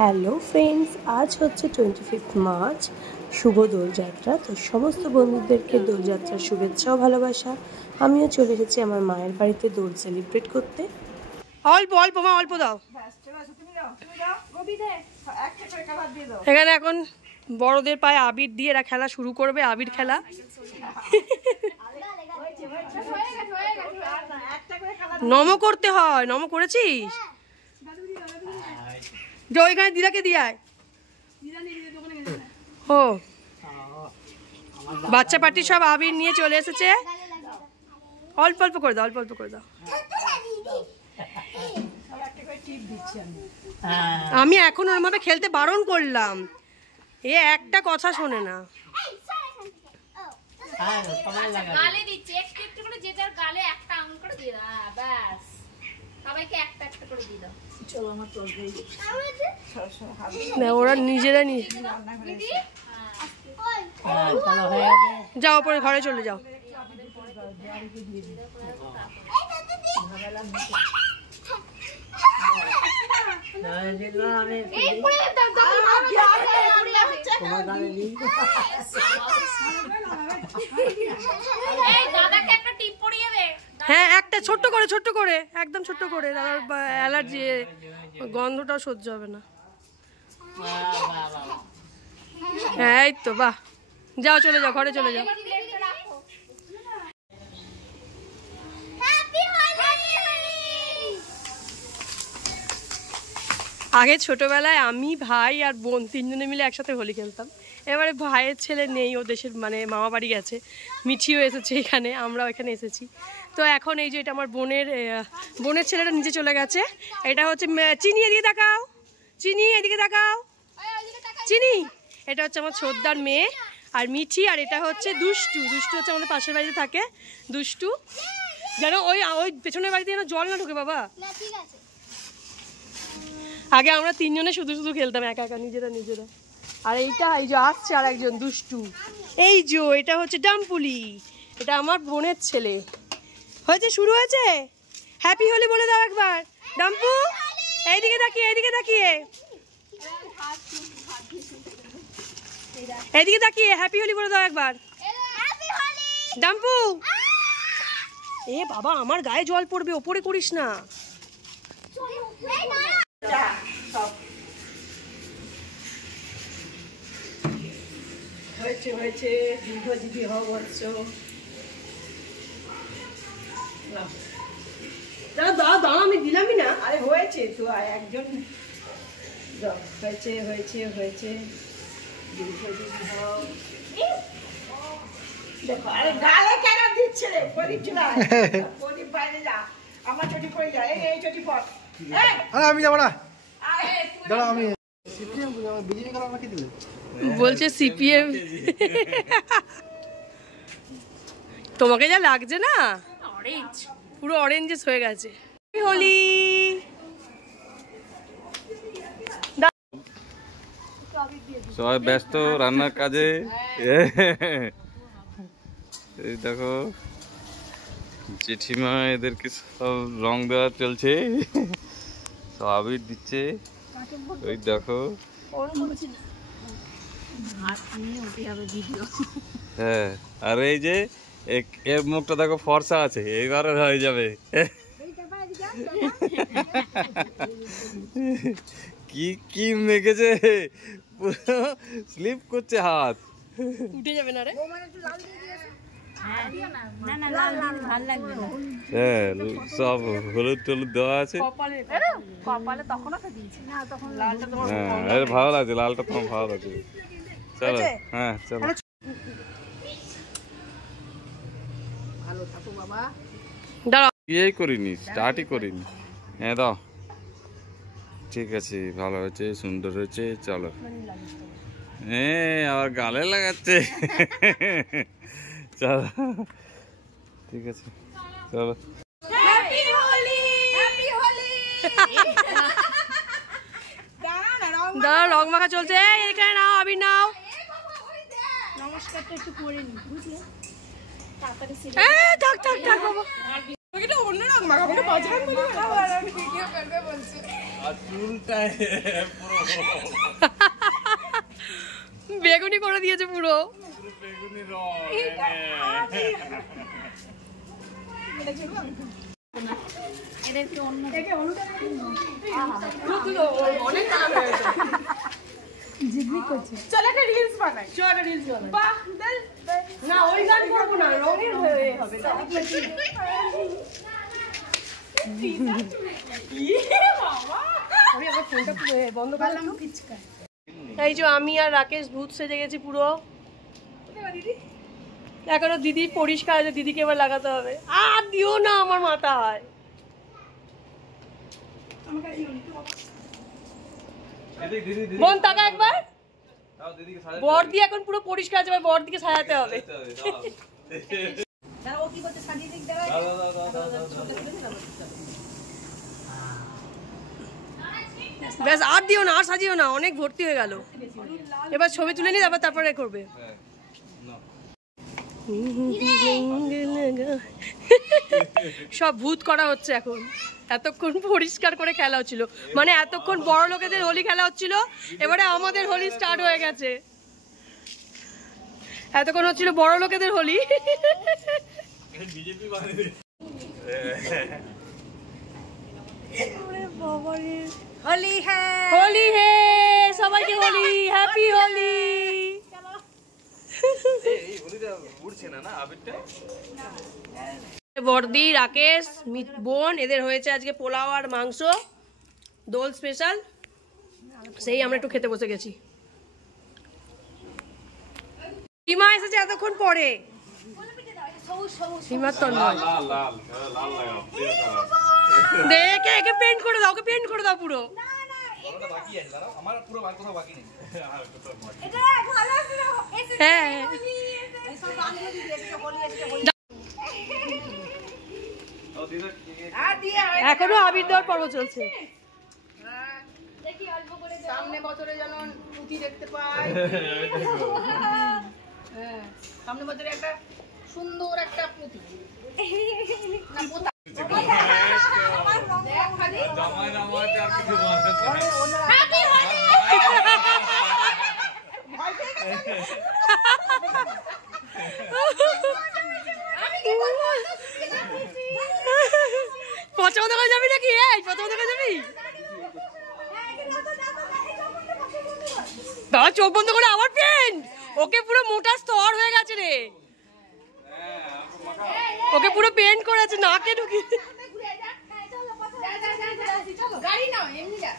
Hello friends, আজ হচ্ছে 25 March, শুভ দোলযাত্রা। তো সমস্ত বন্ধুদেরকে দোলযাত্রার শুভেচ্ছা ও ভালোবাসা। আমিও চলে এসেছি আমার মায়ের বাড়িতে দোল সেলিব্রেট করতে। অল্প অল্প মা, অল্প দাও। এখানে এখন বড়দের পায়ে আবির দিয়ে এরা খেলা শুরু করবে, আবির খেলা। নমো করতে হয়। নমো করেছিস? ওইখানে দিদাকে দিয়ে আয়। ও বাচ্চা পার্টি সব আবির নিয়ে চলে এসেছে। অল্প অল্প করে দাও, অল্প অল্প করে দাও। আমি এখন ওর ভাবে খেলতে বারণ করলাম, এ একটা কথা শোনে না। ওরা নিজেরা যাও, পরে ঘরে চলে যাও। হ্যাঁ, একটা ছোট্ট করে একদম ছোট্ট করে, দাদার অ্যালার্জি, গন্ধটাও সহ্য হবে না। হ্যাঁ, এই তো, বাহ। যাও, চলে যাও, ঘরে চলে যাও। আগে ছোটবেলায় আমি, ভাই আর বোন তিনজনে মিলে একসাথে হোলি খেলতাম। এবারে ভাইয়ের ছেলে নেই, ও দেশের মানে মামা বাড়ি গেছে। মিঠিও এসেছে এখানে, আমরাও এখানে এসেছি। তো এখন এই যে এটা আমার বোনের ছেলেটা নিচে চলে গেছে। এটা হচ্ছে চিনি, এদিকে তাকাও। চিনি, এদিকে তাকাও। চিনি, এটা হচ্ছে আমার ছোটদার মেয়ে। আর মিঠি, আর এটা হচ্ছে দুষ্টু। দুষ্টু হচ্ছে আমাদের পাশের বাড়িতে থাকে। দুষ্টু যেন ওই পেছনের বাড়িতে যেন জল না ঢোকে বাবা। আগে আমরা তিনজনে শুধু খেলতাম, একা একা, নিজেরা। আর এইটা, এই যে আসছে আর একজন দুষ্টু, এই যে এটা হচ্ছে ডাম্পুলি। এটা আমার বোনের ছেলে। হয়েছে, শুরু হয়েছে। হ্যাপি হোলি বলে দাও একবার, ডাম্পু। এইদিকে তাকিয়ে, এদিকে তাকিয়ে, এদিকে তাকিয়ে হ্যাপি হোলি বলে দাও একবার, ডাম্পু। এ বাবা, আমার গায়ে জল পড়বে, ওপরে করিস না। হয়েছে দীর্ঘজীবী হও বৎস। দাও, আমি দিলামই না। আরে হয়েছে তো, একজন হয়েছে দীর্ঘজীবী হও। দেখো, আরে গালে কেন দিচ্ছে রে? প্রদীপ চুলায়, প্রদীপ বাইরে যা, আমার চটি পড়ে যায়। এই চটি পড়। আমি যাবো না, দাঁড়া। আমি বিজেপি কালার আমাকে দিলে বলছে সিপিএম। তোমাকে যা লাগছে না, অরেঞ্জ, পুরো অরেঞ্জেস হয়ে গেছে। হোলি সবাই ব্যস্ত রান্নার কাজে। এই দেখো জেঠিমা এদেরকে সব রং দেওয়া চলছে, সব আবির দিচ্ছে। ওই দেখো, হ্যাঁ। আর এই যে এর মুখটা দেখো, ফর্সা আছে, এইবারে হয়ে যাবে। কি মেখেছে, পুরো স্লিপ করছে, হাত উঠে যাবে না রে। হ্যাঁ, সব হলুদ টলুদ দেওয়া আছে। হ্যাঁ, ভালো লাগছে, লালটা তোমার ভালো লাগছে। চলো, হ্যাঁ চলো। ইয়েই করিনি, স্টার্টই করিনি। হ্যাঁ দাও, ঠিক আছে, ভালো হয়েছে, সুন্দর হয়েছে। চলো। হ্যাঁ, আবার গালে লাগাচ্ছে। চলো, ঠিক আছে, চলো। দাঁড়া, রং মাখা চলছে। এখানে নাও, আবির নাও। নমস্কারটা একটু করে নি, বুঝলে? থাক বাবা, অন্য রং মাখাবো। বেগুনি করে দিয়েছে পুরো। চল একটা রিলস বানাই। বাহ, দেখ, দেখ। না ওই গান করবো না, রঙের হয়ে হবে। আমি আবার ফোনটা বন্ধ করলাম। এই যে আমি আর রাকেশ ভূত সেজে গেছি পুরো। এখনো দিদি পরিষ্কার আছে, দিদিকে এবার লাগাতে হবে। আর দিও না আমার মাথায়। বোন টাকা একবার বর দিয়ে এখন পুরো পরিষ্কার আছে, এবার বর দিকে সাজাতে হবে। ব্যাস আর দিও না, আর সাজিও না, অনেক ভর্তি হয়ে গেল। এবার ছবি তুলে নিই, তারপরে করবে। সব ভূত করা হচ্ছে এখন। এতক্ষণ পরিষ্কার করে খেলা হচ্ছিল, মানে এতক্ষণ বড় লোকেদের হোলি খেলা হচ্ছিল, এবারে আমাদের হোলি স্টার্ট হয়ে গেছে। এতক্ষণ হচ্ছিল বড় লোকেদের হোলি। হোলি হ্যাঁ, হোলি হে, সবাইকে হোলি, হ্যাপি হোলি। বর্দি, রাকেশ, বোন, এদের হয়েছে আজকে পোলাও আর মাংস, দোল স্পেশাল। সেই আমরা একটু খেতে বসে গেছি। সীমা এসেছে এতক্ষণ পরে। সীমার তো নয়, দেখে একে পেন্ট করে দাও, ওকে পেন্ট করে দাও পুরো। হ্যাঁ এখনো আবির দেওয়ার পর্ব চলছে। সামনে বছরে যেন পুঁতি দেখতে পাই। হ্যাঁ, সামনে বছরে একটা সুন্দর একটা পুঁতি। না পোতা। পছন্দ করে যাবি নাকি? এই পছন্দ করে যাবি? বাবা চোখ বন্ধ করে আবার পেন্ট। ওকে পুরো মোটা স্তর হয়ে গেছে রে, ওকে পুরো পেন্ট করেছে নাকে ঢুকিয়ে। গাড়ি নাও, এমনি যা।